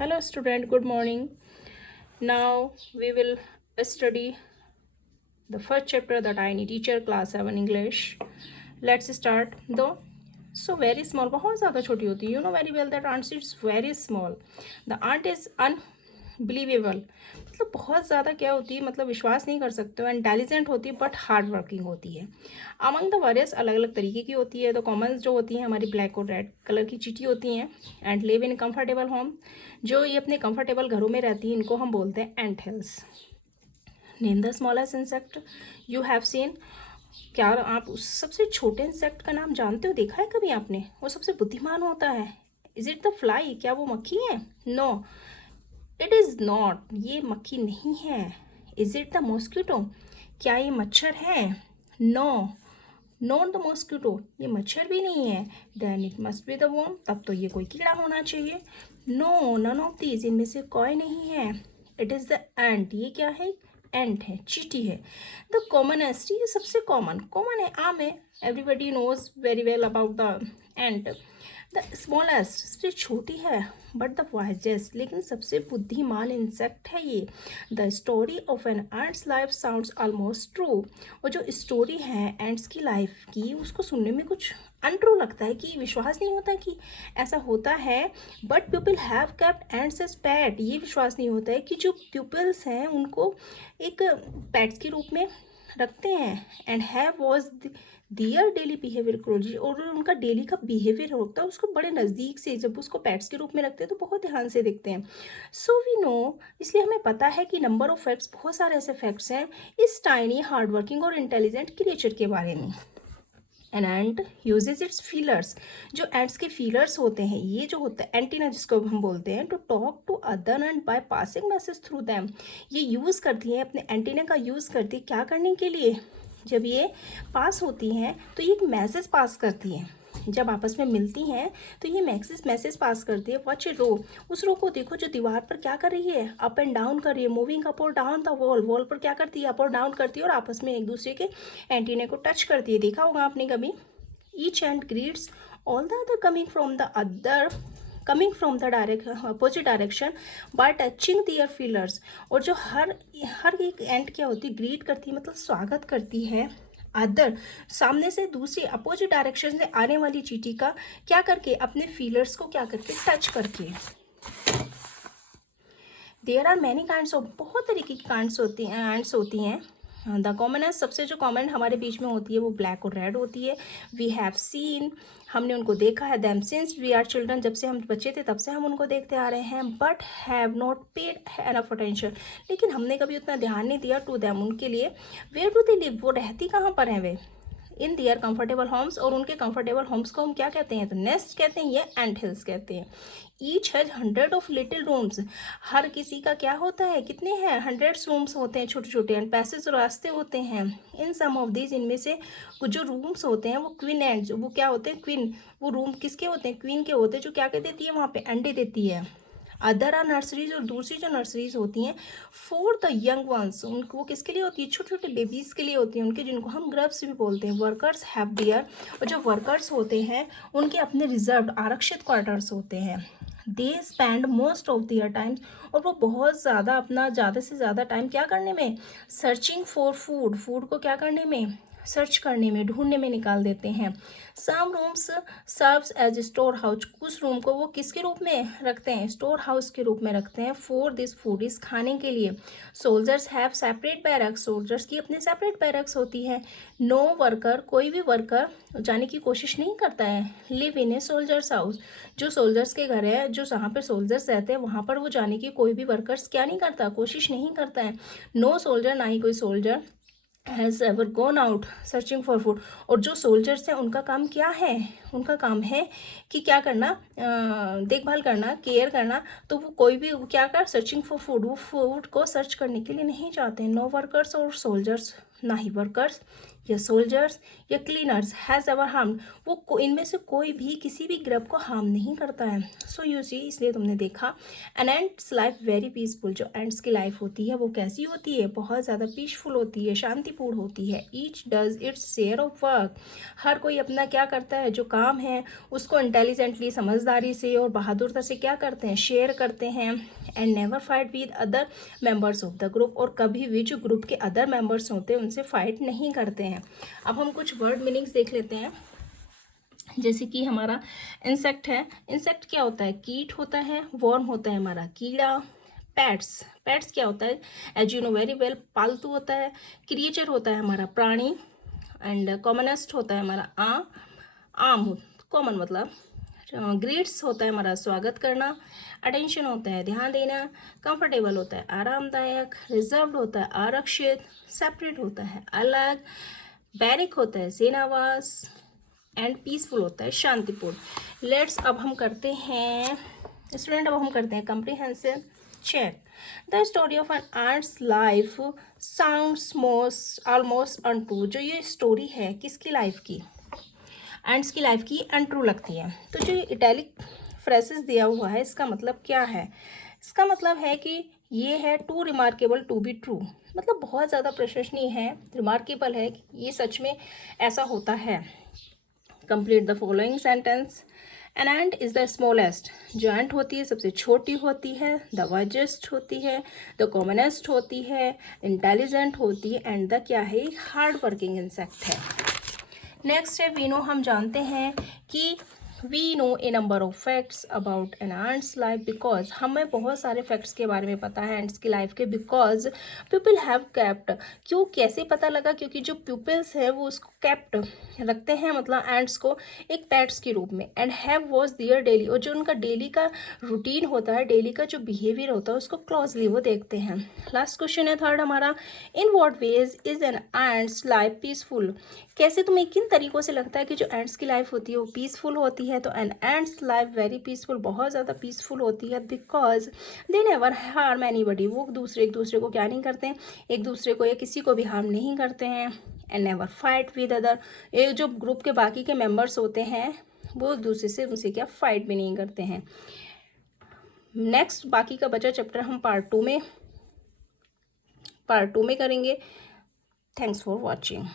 Hello student, good morning. Now we will study the first chapter, the tiny teacher, class 7 English. Let's start. Though so very small, बहुत ज़्यादा छोटी होती है. You know very well that ant is very small. The ant is unbelievable. मतलब बहुत ज़्यादा क्या होती है, मतलब विश्वास नहीं कर सकते हो. इंटेलिजेंट होती है बट हार्ड वर्किंग होती है. अमंग द वेरियस अलग अलग तरीके की होती है. तो कॉमन जो होती हैं हमारी ब्लैक और रेड कलर की चींटी होती हैं. And live in comfortable home, जो ये अपने कंफर्टेबल घरों में रहती हैं, इनको हम बोलते हैं ant hills. Name the smallest insect you have seen. क्या आप उस सबसे छोटे इंसेक्ट का नाम जानते हो, देखा है कभी आपने? वो सबसे बुद्धिमान होता है. Is it the fly? क्या वो मक्खी है? No, it is not. ये मक्खी नहीं है. Is it the mosquito? क्या ये मच्छर है? No, not the mosquito. ये मच्छर भी नहीं है. Then it must be the worm. तब तो ये कोई कीड़ा होना चाहिए. No, none of these. इनमें से कोई नहीं है. It is the ant. ये क्या है? एंट है, चींटी है. द कॉमनेस्ट, ये सबसे कॉमन है, आम है. Everybody knows very well about the ant. The smallest, सबसे छोटी है, बट द वाइजेस्ट, लेकिन सबसे बुद्धिमान इंसेक्ट है ये. The story of an ant's life sounds almost true. और जो स्टोरी है एंट्स की लाइफ की, उसको सुनने में कुछ अनट्रू लगता है, कि विश्वास नहीं होता कि ऐसा होता है. But people have kept ants as pet. ये विश्वास नहीं होता है कि जो पीपल्स हैं उनको एक पेट्स के रूप में रखते हैं. And have was their daily behaviour closely, और उनका डेली का बिहेवियर होता है उसको बड़े नज़दीक से, जब उसको पेट्स के रूप में रखते हैं तो बहुत ध्यान से देखते हैं. सो वी नो, इसलिए हमें पता है कि नंबर ऑफ फैक्ट्स, बहुत सारे ऐसे फैक्ट्स हैं इस टाइनी हार्ड वर्किंग और इंटेलिजेंट क्रिएचर के बारे में. An ant usage it's feelers. जो एंट्स के फीलर्स होते हैं, ये जो होता है एंटीना जिसको हम बोलते हैं, to talk to other and by passing message through them. ये यूज़ करती हैं, अपने एंटीना का यूज़ करती है क्या करने के लिए? जब ये पास होती हैं तो ये एक मैसेज पास करती हैं. जब आपस में मिलती हैं तो ये मैसेज पास करती है. वॉच ए रो. उस रो को देखो जो दीवार पर क्या कर रही है, अप एंड डाउन कर रही है, मूविंग अप और डाउन द वॉल पर क्या करती है, अप और डाउन करती है, और आपस में एक दूसरे के एंटीने को टच करती है. देखा होगा आपने कभी. Each ant greets all the other coming from the opposite direction by touching their feelers. और जो हर एक एंट क्या होती है, ग्रीट करती है, मतलब स्वागत करती है अदर, सामने से दूसरी अपोजिट डायरेक्शन से आने वाली चींटी का, क्या करके, अपने फीलर्स को क्या करके, टच करके. There are many kinds of, बहुत तरीके की काइंड्स होती हैं, एंड्स होती हैं. द कॉमनेस्ट, सबसे जो कॉमन हमारे बीच में होती है वो ब्लैक और रेड होती है. वी हैव सीन, हमने उनको देखा है. Them since we are children, जब से हम बच्चे थे तब से हम उनको देखते आ रहे हैं. But have not paid enough attention, लेकिन हमने कभी उतना ध्यान नहीं दिया टू दैम, उनके लिए. वेयर डू दे लिव, वो रहती कहाँ पर हैं वे? इन दियर कंफर्टेबल होम्स. और उनके कंफर्टेबल होम्स को हम क्या कहते हैं? तो नेस्ट कहते हैं या एंट हिल्स कहते हैं. Each has 100 of little rooms. हर किसी का क्या होता है, कितने हैं? 100 रूम्स होते हैं छोटे छोटे. एंड पैसेज, रास्ते होते हैं. इन सम ऑफ दीज, इनमें से कुछ जो रूम्स होते हैं वो क्वीन एंड, वो क्या होते हैं, क्वीन. वो रूम किसके होते हैं? क्वीन के होते हैं, जो क्या कर देती है वहाँ पे, अंडे देती है. अदर आर नर्सरीज, और दूसरी जो नर्सरीज होती हैं फॉर द यंग वंस, उनको वो किसके लिए होती है? छोटे छोटे बेबीज़ के लिए होती हैं उनके, जिनको हम ग्रब्स भी बोलते हैं. वर्कर्स हैव देयर, और जो वर्कर्स होते हैं उनके अपने रिजर्व आरक्षित क्वार्टर्स होते हैं. They spend most of their times, और वो बहुत ज़्यादा अपना ज़्यादा से ज़्यादा टाइम क्या करने में? Searching for food. फूड को क्या करने में? सर्च करने में, ढूंढने में निकाल देते हैं. Some rooms serves as store house, कुछ रूम को वो किसके रूप में रखते हैं? स्टोर हाउस के रूप में रखते हैं. फॉर दिस फूड, इस खाने के लिए. Soldiers have separate barracks, soldiers की अपने सेपरेट बैरक्स होती है. नो वर्कर, कोई भी वर्कर जाने की कोशिश नहीं करता है. Live in A soldiers house, जो सोल्जर्स के घर है, जो जहाँ पर सोल्जर्स रहते हैं वहाँ पर वो जाने की कोई भी वर्कर्स क्या नहीं करता, कोशिश नहीं करता है. नो सोल्जर, ना ही कोई soldier has ever gone out searching for food. और जो सोल्जर्स हैं उनका काम क्या है? उनका काम है कि क्या करना, देखभाल करना, केयर करना. तो वो कोई भी क्या कर, सर्चिंग फॉर फूड, वो फूड को सर्च करने के लिए नहीं जाते हैं. नो वर्कर्स और सोल्जर्स, ना ही वर्कर्स या सोल्जर्स या क्लीनर्स हैज़ एवर हार्म्ड, वो इनमें से कोई भी किसी भी ग्रुप को हार्म नहीं करता है। सो यू सी, इसलिए तुमने देखा an ant's life very peaceful, जो एंट्स की लाइफ होती है वो कैसी होती है, बहुत ज़्यादा पीसफुल होती है, शांतिपूर्ण होती है। Each does its share of work, हर कोई अपना क्या करता है, जो काम है उसको इंटेलिजेंटली, समझदारी से और बहादुरता से क्या करते हैं, शेयर करते हैं। And never fight with other members of the group, और कभी भी जो ग्रुप के अदर मेंबर्स होते हैं उनसे फाइट नहीं करते हैं। अब हम कुछ वर्ड मीनिंग्स देख लेते हैं। जैसे कि हमारा इंसेक्ट है, इंसेक्ट क्या होता है, कीट होता है। वर्म होता है हमारा कीड़ा। पैट्स, पैट्स क्या होता है, as you know very well, पालतू होता है। क्रिएचर होता है हमारा प्राणी। एंड कॉमनेस्ट होता है हमारा आम, कॉमन मतलब। ग्रीट्स होता है हमारा स्वागत करना। अटेंशन होता है ध्यान देना। कंफर्टेबल होता है आरामदायक। रिजर्व्ड होता है आरक्षित। सेपरेट होता है अलग। बैरिक होता है सेनावास। एंड पीसफुल होता है शांतिपूर्ण। लेट्स, अब हम करते हैं स्टूडेंट, अब हम करते हैं comprehensive check. The story of an ant's life sounds most almost untrue, जो ये स्टोरी है किसकी लाइफ की, एंड्स की लाइफ की, अनट्रू लगती है। तो जो इटैलिक फ्रेसेस दिया हुआ है इसका मतलब क्या है, इसका मतलब है कि ये है too remarkable to be true, मतलब बहुत ज़्यादा प्रशंसनीय है, रिमार्केबल है, ये सच में ऐसा होता है। Complete the following sentence. An ant is the smallest, जो एंट होती है सबसे छोटी होती है। द वाइजेस्ट होती है। द कॉमनेस्ट होती है। इंटेलिजेंट होती है। एंड द क्या है, हार्ड वर्किंग इंसेक्ट है। नेक्स्ट है वी नो, हम जानते हैं कि we know a number of facts about an ant's life, because हमें बहुत सारे फैक्ट्स के बारे में पता है एंट्स की लाइफ के, बिकॉज पीपल हैव कैप्ट, क्यों, कैसे पता लगा, क्योंकि जो पीपल्स है वो उसको कैप्ट रखते हैं, मतलब एंट्स को एक पेट्स के रूप में। And have was their daily, और जो उनका डेली का रूटीन होता है, डेली का जो बिहेवियर होता है उसको क्लोजली वो देखते हैं। लास्ट क्वेश्चन है थर्ड हमारा, in what veg is an ant's life peaceful, कैसे तुम्हें किन तरीक़ों से लगता है कि जो एंट्स की लाइफ होती है वो पीसफुल होती है। तो an ant's life very peaceful, बहुत ज़्यादा पीसफुल होती है, because they never harm anybody, वो एक दूसरे को क्या नहीं करते हैं, एक दूसरे को या किसी को भी हार्म नहीं करते हैं। And never fight with other, ये जो ग्रुप के बाकी के मेंबर्स होते हैं वो एक दूसरे से उनसे क्या फाइट भी नहीं करते हैं। नेक्स्ट बाकी का बचा चैप्टर हम पार्ट टू में करेंगे। Thanks for watching.